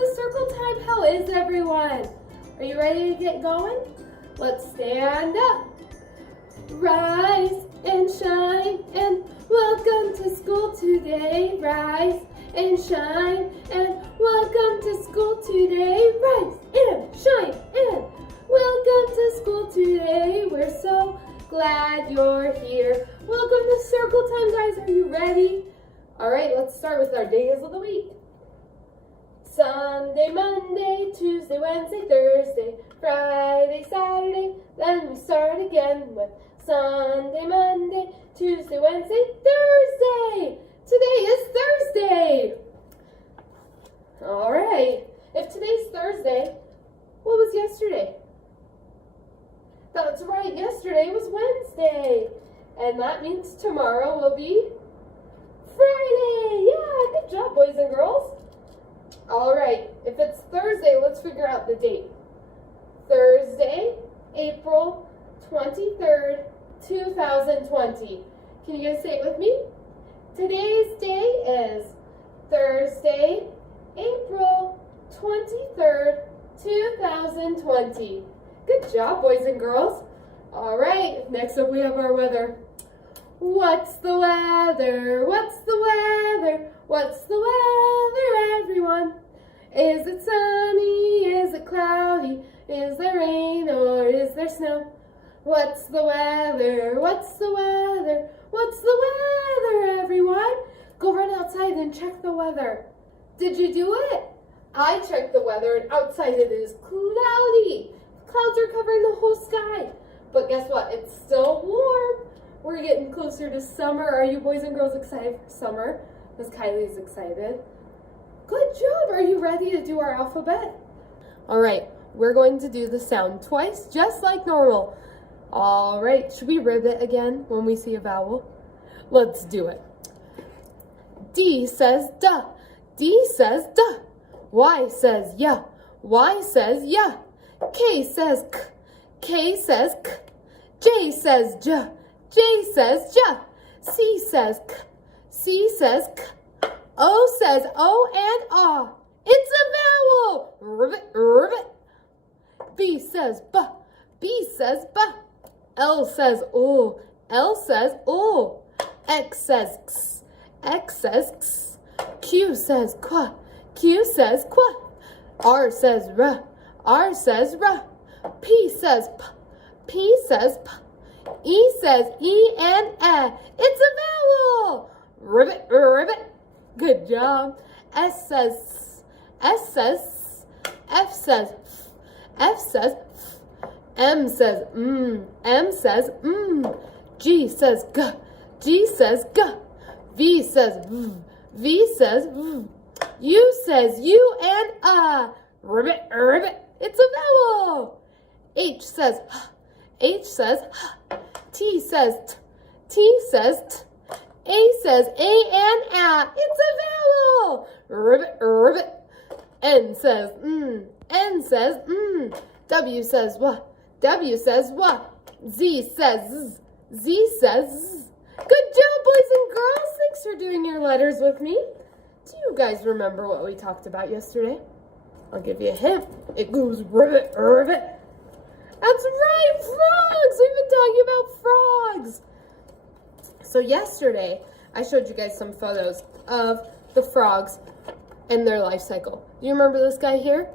to Circle Time. How is everyone? Are you ready to get going? Let's stand up. Rise and shine and welcome to school today. Rise and shine and welcome to school today. Rise and shine and welcome to school today. We're so glad you're here. Welcome to Circle Time, guys. Are you ready? All right, let's start with our days of the week. Sunday, Monday, Tuesday, Wednesday, Thursday, Friday, Saturday. Then we start again with Sunday, Monday, Tuesday, Wednesday, Thursday. Today is Thursday. All right. If today's Thursday, what was yesterday? That's right. Yesterday was Wednesday. And that means tomorrow will be Friday. Yeah, good job, boys and girls. All right, if it's Thursday, let's figure out the date. Thursday, April 23rd, 2020. Can you guys say it with me? Today's day is Thursday, April 23rd, 2020. Good job, boys and girls. All right, next up we have our weather. What's the weather? What's the weather? What's the weather, everyone? Is it sunny? Is it cloudy? Is there rain or is there snow? What's the weather? What's the weather? What's the weather, everyone? Go run outside and check the weather. Did you do it? I checked the weather and outside it is cloudy. Clouds are covering the whole sky. But guess what? It's still warm. We're getting closer to summer. Are you boys and girls excited for summer? Because Kylie's excited. Good job. Are you ready to do our alphabet? All right. We're going to do the sound twice, just like normal. All right. Should we ribbit again when we see a vowel? Let's do it. D says duh. D says duh. Y says yeah. Y says yeah. K says k. K says k. J says j. J says j. C says k. C says k. O says O and ah. It's a vowel. Ribbit, ribbit. B says b. B says b. L says o. L says o. X says x. X says x. Q says qua. Q says qua. R says r. R says r. P says p. P says p. E says E and E. It's a vowel. Ribbit, ribbit. Good job. S says s. S says s. F says f. F says f. M says M says G says g. G says g. V says v. V says v. U says U and ribbit, ribbit. It's a vowel. H says h. H says h. T says t. T says t. A says A and a. It's a vowel. Ribbit, ribbit. N says N says W says what? W says what? Z says z. Z says z. Good job, boys and girls. Thanks for doing your letters with me. Do you guys remember what we talked about yesterday? I'll give you a hint. It goes ribbit, ribbit. That's right, frogs! We've been talking about frogs. So yesterday, I showed you guys some photos of the frogs and their life cycle. Do you remember this guy here?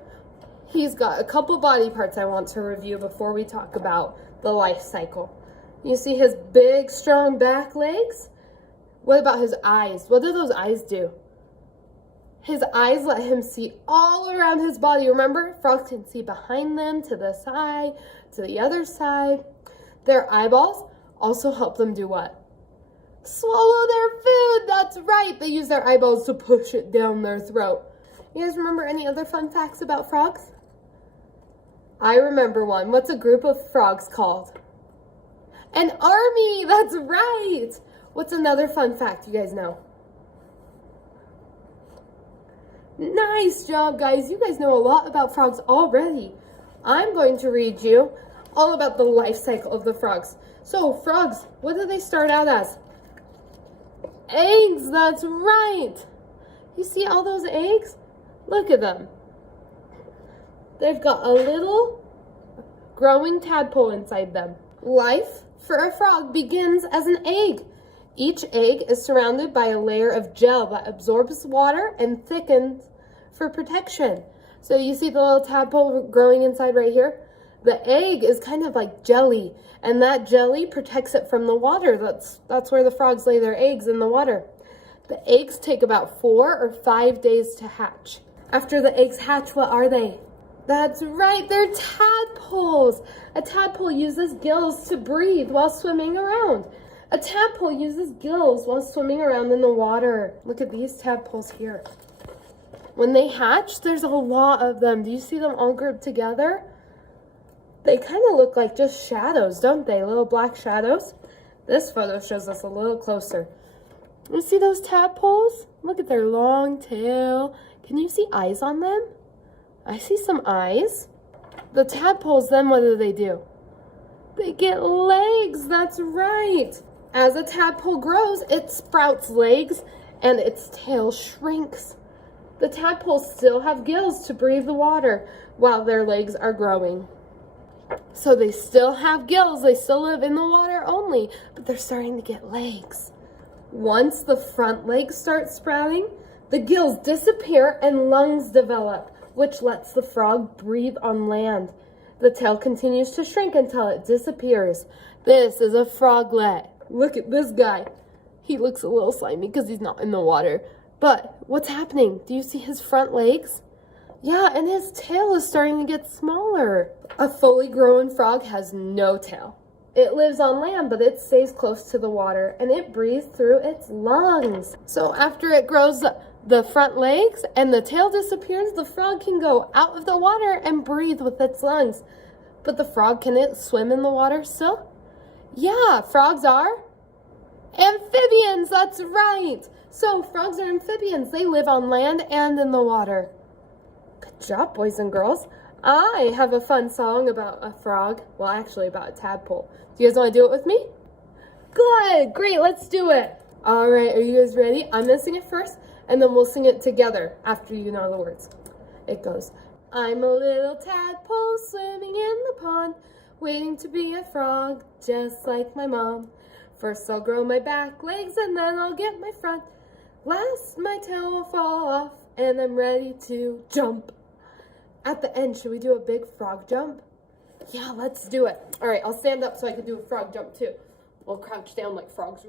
He's got a couple body parts I want to review before we talk about the life cycle. You see his big, strong back legs? What about his eyes? What do those eyes do? His eyes let him see all around his body. Remember, frogs can see behind them, to the side, to the other side. Their eyeballs also help them do what? Swallow their food. That's right. They use their eyeballs to push it down their throat. You guys remember any other fun facts about frogs? I remember one. What's a group of frogs called? An army. That's right. What's another fun fact you guys know? Nice job, guys. You guys know a lot about frogs already. I'm going to read you all about the life cycle of the frogs. So, frogs, what do they start out as? Eggs, that's right. You see all those eggs? Look at them. They've got a little growing tadpole inside them. Life for a frog begins as an egg. Each egg is surrounded by a layer of gel that absorbs water and thickens for protection. So you see the little tadpole growing inside right here? The egg is kind of like jelly, and that jelly protects it from the water. That's where the frogs lay their eggs, in the water. The eggs take about 4 or 5 days to hatch. After the eggs hatch, what are they? That's right, they're tadpoles. A tadpole uses gills to breathe while swimming around. A tadpole uses gills while swimming around in the water. Look at these tadpoles here. When they hatch, there's a lot of them. Do you see them all grouped together? They kind of look like just shadows, don't they? Little black shadows. This photo shows us a little closer. You see those tadpoles? Look at their long tail. Can you see eyes on them? I see some eyes. The tadpoles, then what do? They get legs, that's right. As a tadpole grows, it sprouts legs and its tail shrinks. The tadpoles still have gills to breathe the water while their legs are growing. So they still have gills, they still live in the water only, but they're starting to get legs. Once the front legs start sprouting, the gills disappear and lungs develop, which lets the frog breathe on land. The tail continues to shrink until it disappears. This is a froglet. Look at this guy. He looks a little slimy because he's not in the water. But what's happening? Do you see his front legs? Yeah, and his tail is starting to get smaller. A fully grown frog has no tail. It lives on land, but it stays close to the water, and it breathes through its lungs. So after it grows the front legs and the tail disappears, the frog can go out of the water and breathe with its lungs. But the frog, can it swim in the water still? Yeah, frogs are amphibians, that's right. So frogs are amphibians. They live on land and in the water. Good job, boys and girls. I have a fun song about a frog. Well, actually about a tadpole. Do you guys want to do it with me? Good, great, let's do it. All right, are you guys ready? I'm gonna sing it first, and then we'll sing it together after you know the words. It goes, I'm a little tadpole swimming in the pond, waiting to be a frog, just like my mom. First I'll grow my back legs, and then I'll get my front. Last, my tail will fall off, and I'm ready to jump. At the end, should we do a big frog jump? Yeah, let's do it. All right, I'll stand up so I can do a frog jump too. We'll crouch down like frogs.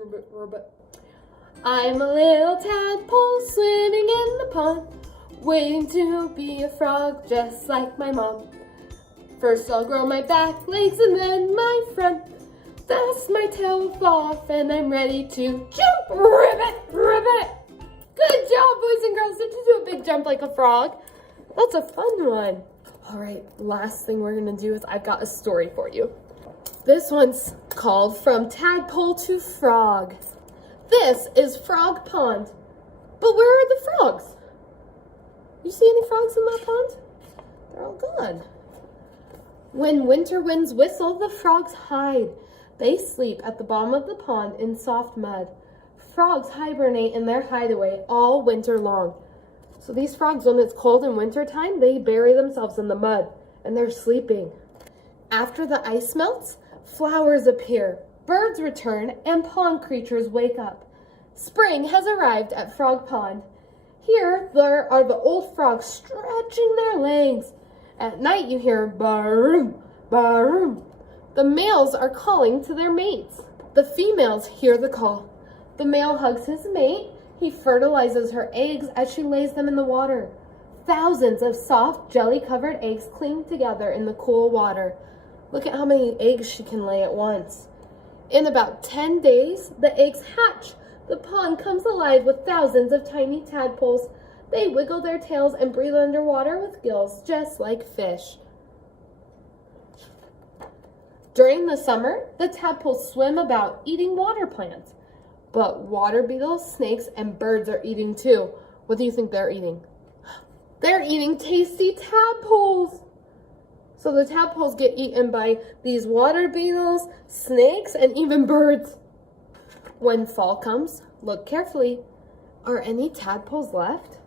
I'm a little tadpole swimming in the pond, waiting to be a frog just like my mom. First I'll grow my back legs and then my front. That's my tail will fall off and I'm ready to jump. Ribbit, ribbit. Good job, boys and girls. Did you do a big jump like a frog? That's a fun one. All right, last thing we're gonna do is I've got a story for you. This one's called From Tadpole to Frog. This is Frog Pond. But where are the frogs? You see any frogs in that pond? They're all gone. When winter winds whistle, the frogs hide. They sleep at the bottom of the pond in soft mud. Frogs hibernate in their hideaway all winter long. So these frogs, when it's cold in wintertime, they bury themselves in the mud and they're sleeping. After the ice melts, flowers appear, birds return, and pond creatures wake up. Spring has arrived at Frog Pond. Here, there are the old frogs stretching their legs. At night, you hear baroom, baroom. The males are calling to their mates. The females hear the call. The male hugs his mate. He fertilizes her eggs as she lays them in the water. Thousands of soft, jelly-covered eggs cling together in the cool water. Look at how many eggs she can lay at once. In about 10 days, the eggs hatch. The pond comes alive with thousands of tiny tadpoles. They wiggle their tails and breathe underwater with gills, just like fish. During the summer, the tadpoles swim about eating water plants. But water beetles, snakes, and birds are eating too. What do you think they're eating? They're eating tasty tadpoles. So the tadpoles get eaten by these water beetles, snakes, and even birds. When fall comes, look carefully. Are any tadpoles left?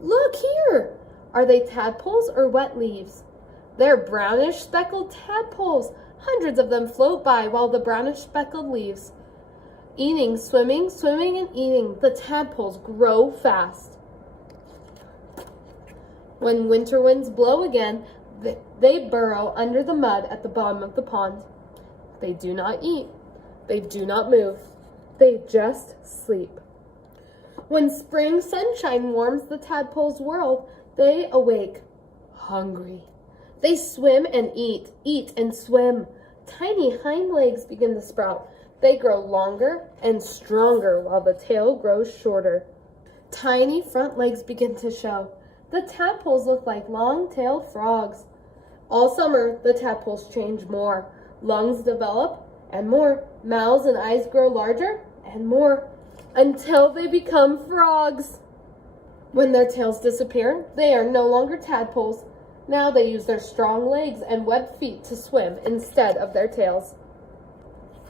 Look here! Are they tadpoles or wet leaves? They're brownish speckled tadpoles. Hundreds of them float by while the brownish speckled leaves. Eating, swimming, swimming and eating. The tadpoles grow fast. When winter winds blow again, they burrow under the mud at the bottom of the pond. They do not eat. They do not move. They just sleep. When spring sunshine warms the tadpoles' world, they awake, hungry. They swim and eat and swim. Tiny hind legs begin to sprout. They grow longer and stronger while the tail grows shorter. Tiny front legs begin to show. The tadpoles look like long-tailed frogs. All summer, the tadpoles change more. Lungs develop and more. Mouths and eyes grow larger and more until they become frogs. When their tails disappear, they are no longer tadpoles. Now they use their strong legs and webbed feet to swim instead of their tails.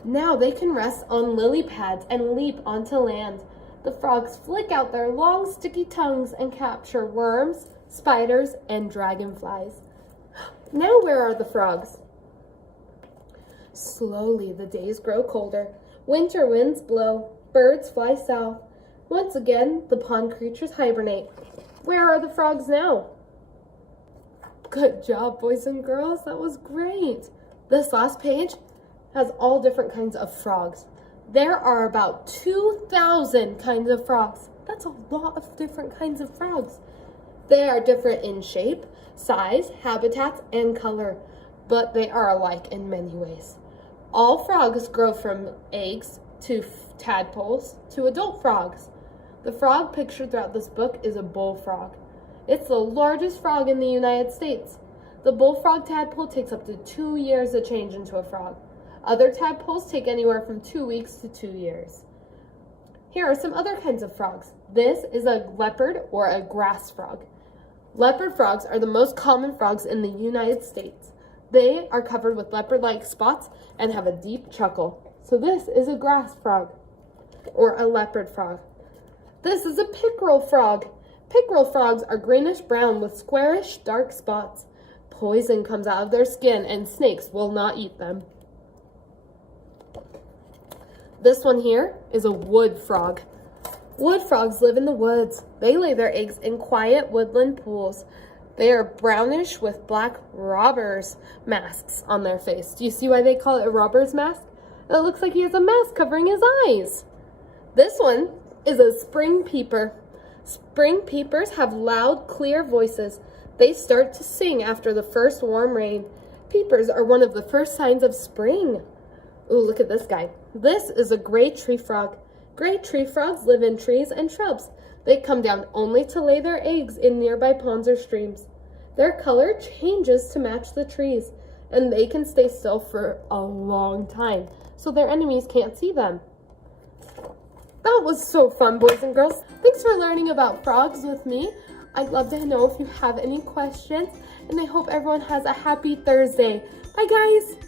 Now they can rest on lily pads and leap onto land. The frogs flick out their long sticky tongues and capture worms, spiders, and dragonflies. Now where are the frogs? Slowly the days grow colder. Winter winds blow. Birds fly south. Once again, the pond creatures hibernate. Where are the frogs now? Good job, boys and girls. That was great. This last page has all different kinds of frogs. There are about 2,000 kinds of frogs. That's a lot of different kinds of frogs. They are different in shape, size, habitats, and color, but they are alike in many ways. All frogs grow from eggs to tadpoles to adult frogs. The frog pictured throughout this book is a bullfrog. It's the largest frog in the United States. The bullfrog tadpole takes up to 2 years to change into a frog. Other tadpoles take anywhere from 2 weeks to 2 years. Here are some other kinds of frogs. This is a leopard or a grass frog. Leopard frogs are the most common frogs in the United States. They are covered with leopard-like spots and have a deep chuckle. So this is a grass frog or a leopard frog. This is a pickerel frog. Pickerel frogs are greenish-brown with squarish, dark spots. Poison comes out of their skin and snakes will not eat them. This one here is a wood frog. Wood frogs live in the woods. They lay their eggs in quiet woodland pools. They are brownish with black robber's masks on their face. Do you see why they call it a robber's mask? It looks like he has a mask covering his eyes. This one is a spring peeper. Spring peepers have loud, clear voices. They start to sing after the first warm rain. Peepers are one of the first signs of spring. Ooh, look at this guy. This is a gray tree frog. Gray tree frogs live in trees and shrubs. They come down only to lay their eggs in nearby ponds or streams. Their color changes to match the trees, and they can stay still for a long time, so their enemies can't see them. That was so fun, boys and girls. Thanks for learning about frogs with me. I'd love to know if you have any questions, and I hope everyone has a happy Thursday. Bye, guys.